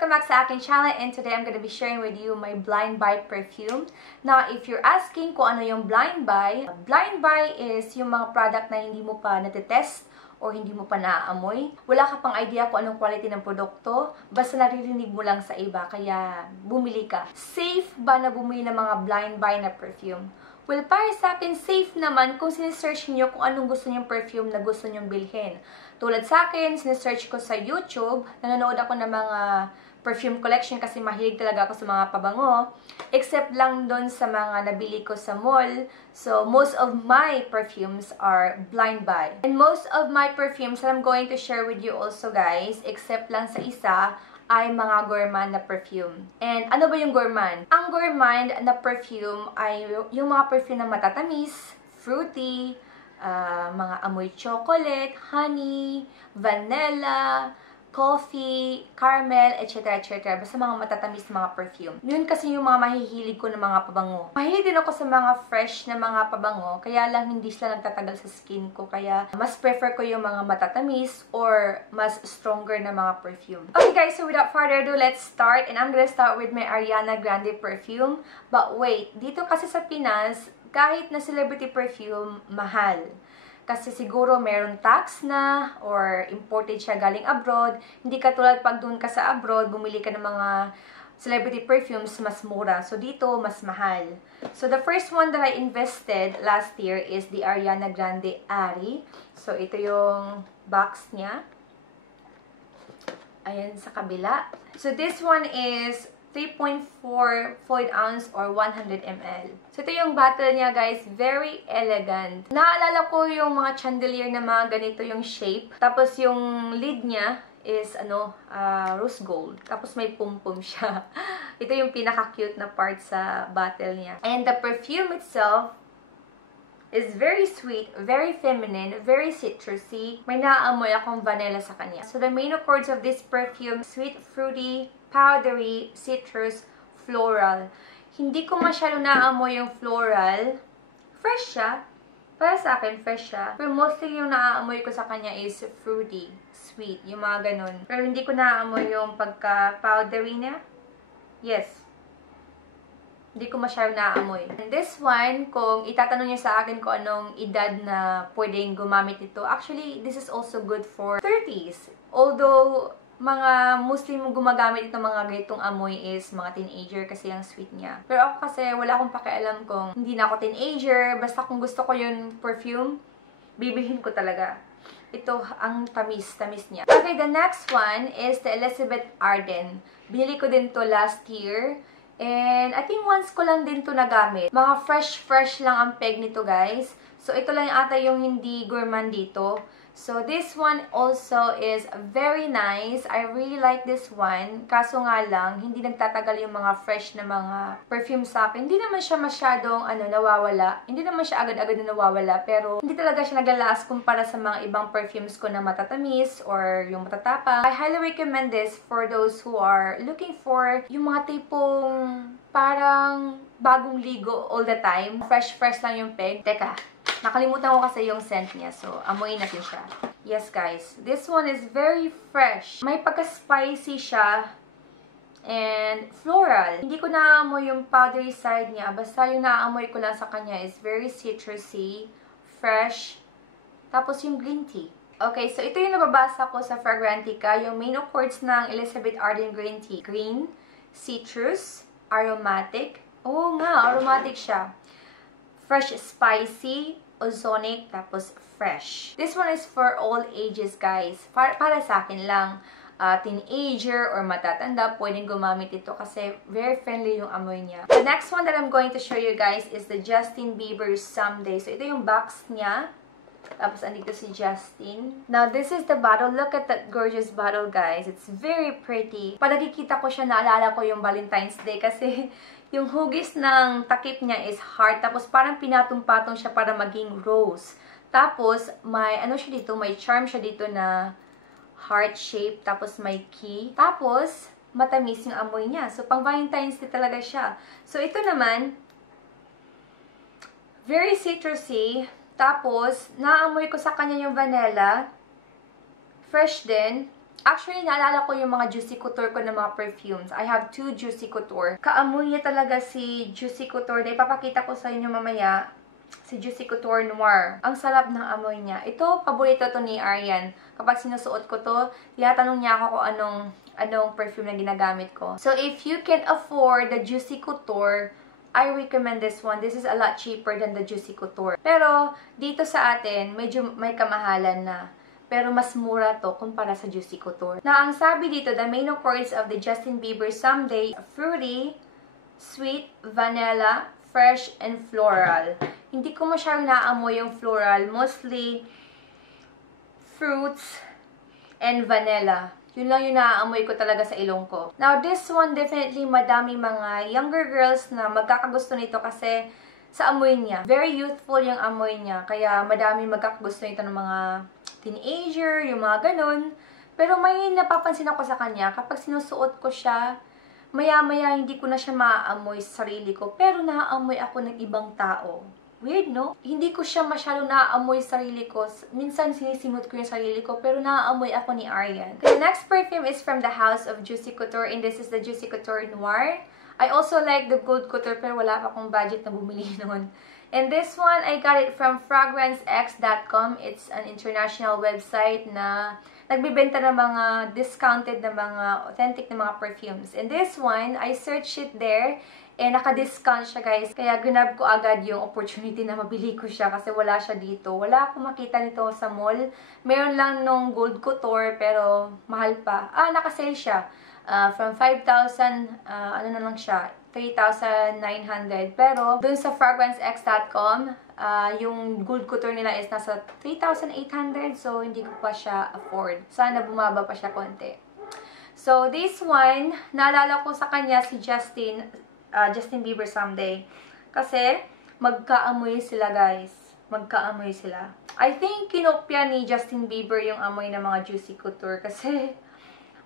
Welcome back sa aking channel, and today I'm gonna be sharing with you my blind buy perfume. Now, if you're asking kung ano yung blind buy is yung mga product na hindi mo pa natetest or hindi mo pa naaamoy. Wala ka pang idea kung anong quality ng produkto, basta naririnig mo lang sa iba, kaya bumili ka. Safe ba na bumili ng mga blind buy na perfume? Well, para sa akin, safe naman kung sinesearch niyo kung anong gusto niyong perfume na gusto niyong bilhin. Tulad sa akin, sinesearch ko sa YouTube, nanonood ako ng mga perfume collection kasi mahilig talaga ako sa mga pabango. Except lang doon sa mga nabili ko sa mall. So, most of my perfumes are blind buy. And most of my perfumes that I'm going to share with you also, guys, except lang sa isa, ay mga gourmand na perfume. And ano ba yung gourmand? Ang gourmand na perfume ay yung mga perfume na matatamis, fruity, mga amoy chocolate, honey, vanilla, coffee, caramel, etc. etc. Basta mga matatamis na mga perfume. Yun kasi yung mga mahihilig ko ng mga pabango. Mahilig din ako sa mga fresh na mga pabango, kaya lang hindi sila nagtatagal sa skin ko. Kaya mas prefer ko yung mga matatamis or mas stronger na mga perfume. Okay guys, so without further ado, let's start. And I'm gonna start with my Ariana Grande perfume. But wait, dito kasi sa Pinas, kahit na celebrity perfume, mahal. Kasi siguro meron tax na or imported siya galing abroad. Hindi katulad pag doon ka sa abroad, bumili ka ng mga celebrity perfumes, mas mura. So dito, mas mahal. So the first one that I invested last year is the Ariana Grande Ari. So ito yung box niya. Ayan sa kabila. So this one is 3.4 fluid ounce or 100 ml. So, ito yung bottle niya, guys. Very elegant. Naalala ko yung mga chandelier na mga ganito yung shape. Tapos, yung lid niya is, rose gold. Tapos, may pum-pum siya. Ito yung pinaka-cute na part sa bottle niya. And the perfume itself is very sweet, very feminine, very citrusy. May naaamoy akong vanilla sa kanya. So, the main accords of this perfume, sweet, fruity, powdery, citrus, floral. Hindi ko masyado naamoy yung floral. Fresh siya. Para sa akin, fresh siya. Pero mostly yung naaamoy ko sa kanya is fruity, sweet, yung mga ganun. Pero hindi ko naamoy yung pagka-powdery niya. Yes. Hindi ko masyado naamoy. And this one, kung itatanong niyo sa akin kung anong edad na pwedeng gumamit ito, actually, this is also good for 30s. Although, mga Muslim gumagamit itong mga ganitong amoy is mga teenager kasi ang sweet niya. Pero ako kasi wala akong pakialam kung hindi na ako teenager. Basta kung gusto ko yung perfume, bibilhin ko talaga. Ito, ang tamis niya. Okay, the next one is the Elizabeth Arden. Binili ko din to last year. And I think once ko lang din to nagamit. Mga fresh lang ang peg nito, guys. So, ito lang ata yung hindi gourmand dito. So, this one also is very nice. I really like this one. Kaso nga lang, hindi nagtatagal yung mga fresh na mga perfume sa akin. Hindi naman siya masyadong nawawala. Hindi naman siya agad-agad na nawawala. Pero, hindi talaga siya nag-last kumpara sa mga ibang perfumes ko na matatamis or yung matatapang. I highly recommend this for those who are looking for yung mga tipong parang bagong ligo all the time. Fresh lang yung peg. Teka. Nakalimutan ko kasi yung scent niya. So, amoyin natin siya. Yes, guys. This one is very fresh. May pagka-spicy siya. And floral. Hindi ko naamoy yung powdery side niya. Basta yung naamoy ko lang sa kanya is very citrusy, fresh. Tapos yung green tea. Okay, so ito yung nababasa ko sa Fragrantica. Yung main accords ng Elizabeth Arden Green Tea. Green, citrus, aromatic. Oo nga, aromatic siya. Fresh, spicy, ozonic, tapos fresh. This one is for all ages, guys. Para sa akin lang, teenager or matatanda, pwedeng gumamit ito kasi very friendly yung amoy niya. The next one that I'm going to show you, guys, is the Justine Bieber Someday. So, ito yung box niya. Tapos, andito si Justine. Now, this is the bottle. Look at that gorgeous bottle, guys. It's very pretty. Pag nakikita ko siya, naalala ko yung Valentine's Day kasi yung hugis ng takip niya is heart. Tapos, parang pinatong-patong siya para maging rose. Tapos, may siya dito, may charm siya dito na heart shape. Tapos, may key. Tapos, matamis yung amoy niya. So, pang Valentine's Day talaga siya. So, ito naman, very citrusy. Tapos, naamoy ko sa kanya yung vanilla. Fresh din. Actually, naalala ko yung mga Juicy Couture ko na mga perfumes. I have 2 Juicy Couture. Kaamoy niya talaga si Juicy Couture. Na ipapakita ko sa inyo mamaya. Si Juicy Couture Noir. Ang sarap ng amoy niya. Ito, paborito to ni Arian. Kapag sinusuot ko to, tinatanong niya ako kung anong perfume na ginagamit ko. So, if you can afford the Juicy Couture, I recommend this one. This is a lot cheaper than the Juicy Couture. Pero, dito sa atin, medyo may kamahalan na. Pero mas mura to kumpara sa Juicy Couture. Na ang sabi dito, the main chords of the Justin Bieber Someday, fruity, sweet, vanilla, fresh, and floral. Hindi ko masyadong naamoy yung floral. Mostly, fruits, and vanilla. Yun lang yung naaamoy ko talaga sa ilong ko. Now, this one, definitely madami mga younger girls na magkakagusto nito kasi sa amoy niya. Very youthful yung amoy niya. Kaya madami magkakagusto nito ng mga teenager, yung mga ganun. Pero may napapansin ako sa kanya, kapag sinusuot ko siya, maya-maya hindi ko na siya maaamoy sa sarili ko, pero naaamoy ako ng ibang tao. Weird, no? Hindi ko siya masyadong naaamoy sa sarili ko. Minsan sinisimot ko yung sarili ko, pero naaamoy ako ni Arian. The next perfume is from the house of Juicy Couture, and this is the Juicy Couture Noir. I also like the Gold Couture, pero wala pa akong budget na bumili noon. And this one, I got it from fragrancex.com. It's an international website na nagbibenta ng mga discounted na mga authentic na mga perfumes. And this one, I searched it there and naka-discount siya, guys. Kaya grab ko agad yung opportunity na mabili ko siya kasi wala siya dito. Wala akong makita nito sa mall. Meron lang nung Gold Couture pero mahal pa. Naka-sale siya. From 5,000, ano na lang siya, 3,900. Pero, dun sa fragrancex.com, yung Gold Couture nila is nasa 3,800. So, hindi ko pa siya afford. Sana bumaba pa siya konti. So, this one, naalala ko sa kanya si Justine Bieber Someday. Kasi, magkaamoy sila, guys. Magkaamoy sila. I think, kinopya ni Justin Bieber yung amoy ng mga Juicy Couture. Kasi,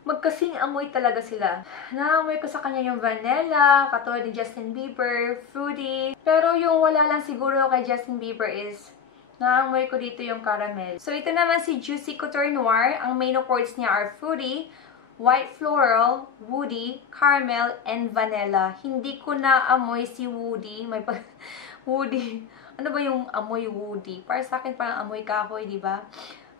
magkasing amoy talaga sila. Naamoy ko sa kanya yung vanilla, katulad ni Justin Bieber, fruity. Pero yung wala lang siguro kay Justin Bieber is, naamoy ko dito yung caramel. So ito naman si Juicy Couture Noir. Ang main chords niya are fruity, white floral, woody, caramel, and vanilla. Hindi ko naamoy si woody. May woody. Ano ba yung amoy woody? Para sa akin parang amoy kahoy, di ba?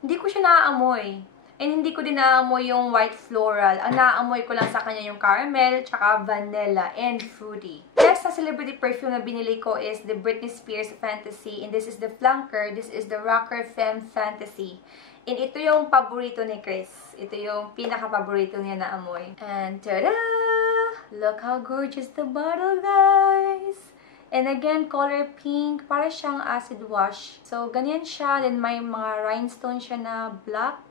Hindi ko siya naaamoy. And hindi ko din naamoy yung white floral. Ang naamoy ko lang sa kanya yung caramel, tsaka vanilla, and fruity. Next na celebrity perfume na binili ko is the Britney Spears Fantasy. And this is the flanker. This is the rocker Femme Fantasy. And ito yung paborito ni Chris. Ito yung pinaka-paborito niya na amoy. And tada! Look how gorgeous the bottle, guys! And again, color pink. Para siyang acid wash. So, ganyan siya. Then may mga rhinestone siya na black.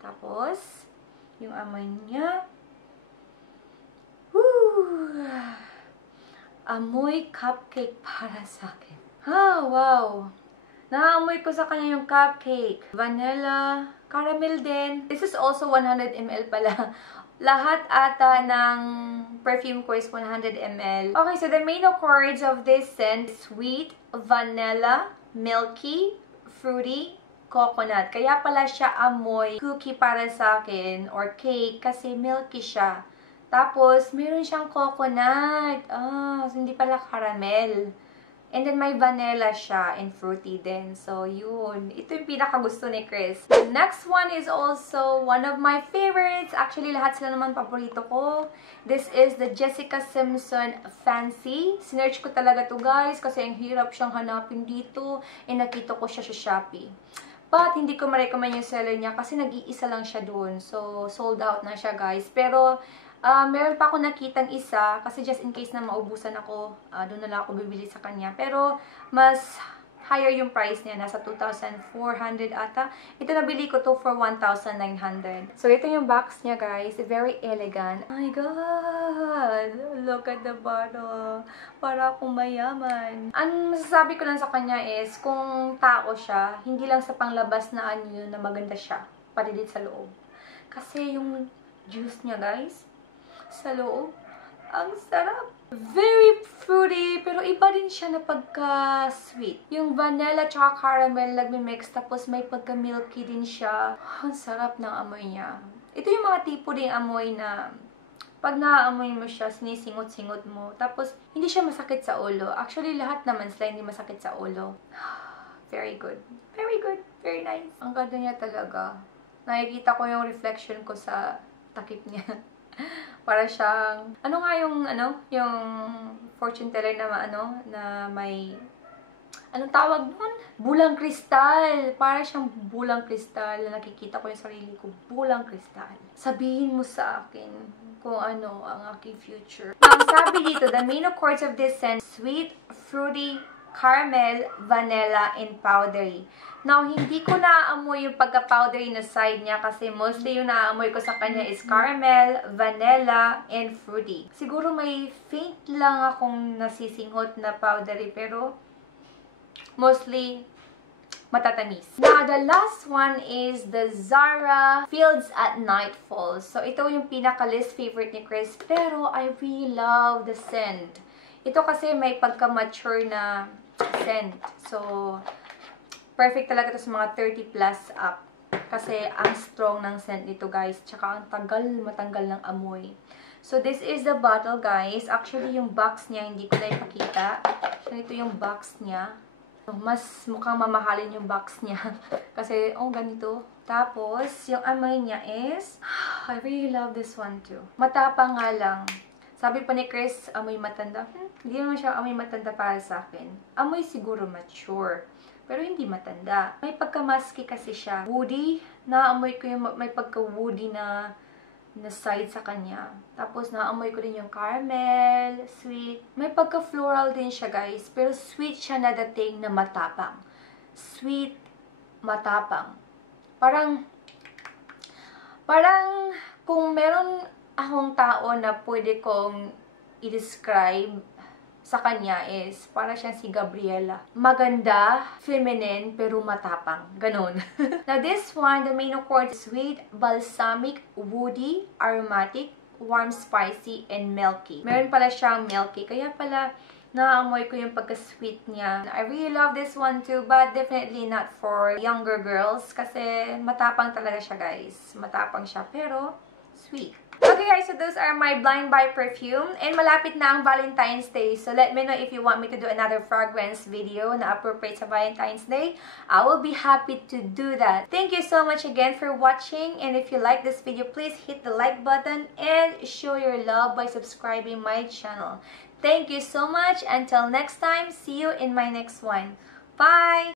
Tapos, yung amoy niya. Woo! Amoy cupcake para sa akin. Wow! Naamoy ko sa kanya yung cupcake. Vanilla, caramel din. This is also 100 ml pala. Lahat ata ng perfume ko is 100 ml. Okay, so the main chords of this scent is sweet, vanilla, milky, fruity, coconut. Kaya pala siya amoy cookie para sa akin or cake kasi milky siya. Tapos, meron siyang coconut. Hindi pala caramel. And then, may vanilla siya and fruity din. So, yun. Ito yung pinakagusto ni Chris. The next one is also one of my favorites. Actually, lahat sila naman paborito ko. This is the Jessica Simpson Fancy. Sinearch ko talaga to, guys, kasi ang hirap siyang hanapin dito. And nakita ko siya sa Shopee. But, hindi ko ma-recommend yung seller niya kasi nag-iisa lang siya doon. So, sold out na siya, guys. Pero, meron pa ako nakitang isa kasi just in case na maubusan ako, doon na lang ako bibili sa kanya. Pero, mas higher yung price niya. Nasa 2,400 ata. Ito nabili ko to for 1,900. So, ito yung box niya, guys. Very elegant. Oh my God! Look at the bottle. Para akong mayaman. Ang masasabi ko lang sa kanya is, kung tao siya, hindi lang sa panglabas na anyo na maganda siya. Pati din sa loob. Kasi yung juice niya, guys, sa loob, ang sarap. Very fruity, pero iba din siya na pagka-sweet. Yung vanilla tsaka caramel nagmi-mix, tapos may pagka-milky din siya. Ang sarap ng amoy niya. ito yung mga tipo ding amoy na pag naaamoy mo siya, sinisingot-singot mo. Tapos, hindi siya masakit sa ulo. Actually, lahat naman sila hindi masakit sa ulo. Very good. Very good. Very nice. Ang ganda niya talaga. Nakikita ko yung reflection ko sa takip niya. Para siyang, yung fortune teller na na may, anong tawag nun? Bulang kristal. Para siyang bulang kristal. Nakikita ko yung sarili ko. Bulang kristal. Sabihin mo sa akin kung ano ang aking future. Ang sabi dito, the main accords of this scent, sweet, fruity, caramel, vanilla, and powdery. Now, hindi ko naaamoy yung pagka-powdery na side niya kasi mostly yung naaamoy ko sa kanya is caramel, vanilla, and fruity. Siguro may faint lang akong nasisinghot na powdery pero mostly matatamis. Now, the last one is the Zara Fields at Nightfall. So, ito yung pinaka-least favorite ni Chris. Pero, I really love the scent. Ito kasi may pagka-mature na scent. So, perfect talaga ito sa mga 30 plus up. Kasi, ang strong ng scent nito, guys. Tsaka, ang tagal matanggal ng amoy. So, this is the bottle, guys. Actually, yung box niya, hindi ko na ipakita. So, ito yung box niya. Mas mukhang mamahalin yung box niya. Kasi, ganito. Tapos, yung amoy niya is, I really love this one too. Matapang nga lang. Sabi pa ni Chris, amoy matanda. Hindi naman siya amoy matanda para sa akin. Amoy siguro mature. Pero hindi matanda. May pagka-musky kasi siya. Woody. Naamoy ko yung may pagka-woody na side sa kanya. Tapos, naamoy ko din yung caramel, sweet. May pagka-floral din siya, guys. Pero sweet siya na dating na matapang. Sweet, matapang. Parang kung meron akong tao na pwede kong i-describe sa kanya is, para siyang si Gabriela. Maganda, feminine, pero matapang. Ganon. Now, this one, the main accord, sweet, balsamic, woody, aromatic, warm, spicy, and milky. Meron pala siyang milky. Kaya pala, naamoy ko yung pagka-sweet niya. I really love this one too, but definitely not for younger girls. Kasi matapang talaga siya, guys. Matapang siya, pero sweet. Okay guys, so those are my blind buy perfume. And malapit na ang Valentine's Day. So let me know if you want me to do another fragrance video na appropriate sa Valentine's Day. I will be happy to do that. Thank you so much again for watching. And if you like this video, please hit the like button and show your love by subscribing my channel. Thank you so much. Until next time, see you in my next one. Bye!